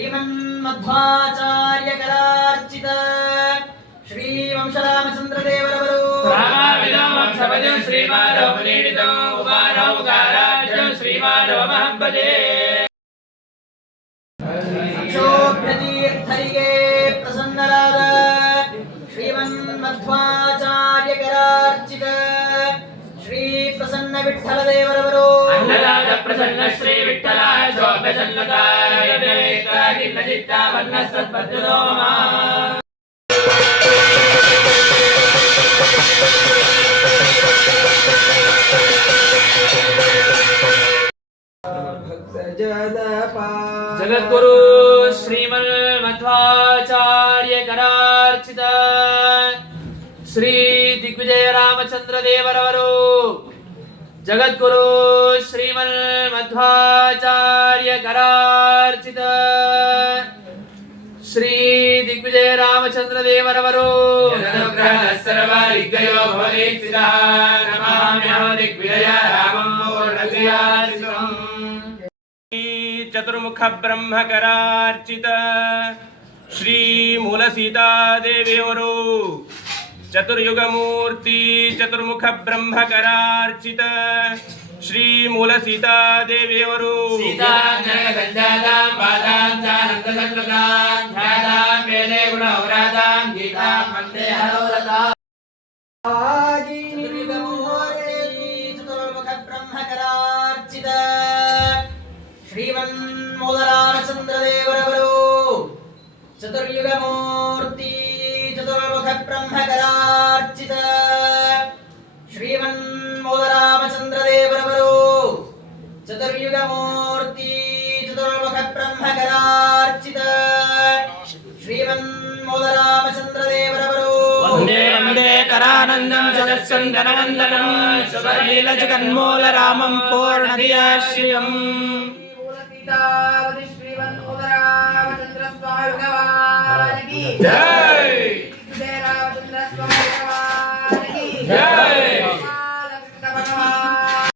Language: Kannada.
ಶ್ರೀಮನ್ಮಧ್ವಾಚಾರ್ಯ ಕರಾರ್ಚಿತ ಶ್ರೀ ವಂಶರಾಮಚಂದ್ರ ದೇವರವರು ರಾಮಾವಿಧವಂಶಪಜಂ ಶ್ರೀಮಾಧವ ನೀಡಿತಂ ಉಮಾನೌಕಾರಾಜ್ಯಂ ಶ್ರೀಮಾಧವ ಮಹಂಭಜೆ ಅಕ್ಷೋಭ್ಯತೀರ್ಥರಿಗೆ ಪ್ರಸನ್ನರಾದ ಶ್ರೀಮನ್ಮಧ್ವಾಚಾರ್ಯ ಕರಾರ್ಚಿತ ಶ್ರೀ ಪ್ರಸನ್ನ ವಿಠ್ಠಲ ದೇವರವರು ಅನ್ನದಾತ ಪ್ರಸನ್ನ ಶ್ರೀ ವಿಠ್ಠಲ ಶೋಭೆ ಸನ್ನದಾಯ ಕಿನ್ನಚಿತ್ತ ವನ್ನಸ್ತದ್ಬದ್ಧನೋಮ ಜಗದ್ಗುರು ಶ್ರೀಮನ್ಮಧ್ವಾಚಾರ್ಯ ಕರಾರ್ಚಿತ ಶ್ರೀ ದಿಗ್ವಿಜಯ ರಾಮಚಂದ್ರ ದೇವರವರು ಜಗದ್ಗುರು ಶ್ರೀಮನ್ಮಧ್ವಾಚಾರ್ಯ ಕರಾರ್ಚಿತ ಶ್ರೀ ದಿಗ್ವಿಜಯ ರಾಮಚಂದ್ರ ದೇವರವರು ಸರ್ವರಿಗ್ಗಯೋ ಭವದೀಕ್ಷಿತಃ ನಮಾಮ್ಯಹಂ ದಿಗ್ವಿಜಯ ರಾಮಂ ಪೂರ್ಣಕ್ರಿಯಾರ್ಚಿತಂ ಚತುರ್ಮುಖ ಬ್ರಹ್ಮಕರಾರ್ಚಿತ ಶ್ರೀ ಮೂಲ ಸೀತಾದೇವಿಯವರು ಚತುರ್ಯುಗ ಮೂರ್ತಿ ಚತುರ್ಮುಖ ಬ್ರಹ್ಮಕರಾರ್ಚಿತ ಶ್ರೀ ಮೂಲ ಸೀತಾದೇವಿಯವರು ಬ್ರಹ್ಮಕರಾರ್ಚಿತ ಶ್ರೀಮನ್ಮೂಲರಾಮಚಂದ್ರ ದೇವರವರು ಚತುರ್ಯುಗ ಮೂರ್ತಿ ಚತುರ್ಮುಖ ಬ್ರಹ್ಮಕರಾರ್ಚಿತ ಶ್ರೀಮನ್ಮೂಲರಾಮಚಂದ್ರ ದೇವರವರು ಚತುರ್ಯುಗ ಮೂರ್ತಿ ಚತುರ್ಮುಖ ಬ್ರಹ್ಮಕರಾರ್ಚಿತ ಶ್ರೀಮನ್ಮೂಲರಾಮಚಂದ್ರ ದೇವರವರು ವಂದೇ ವಂದೇ ಕರಾನಂದಂ ಜಗತ್ಸಂಗನವಂದನಂ ಶುಭಲೀಲ ಜಗನ್ಮೂಲ ರಾಮಂ ಪೂರ್ಣದಿಯಾ ಶ್ರಿಯಂ ಶ್ರೀಮನ್ಮೂಲರಾಮಚಂದ್ರ ಸ್ವಾಮಿ ಭಗವಾನ್ ಕಿ ಜಯ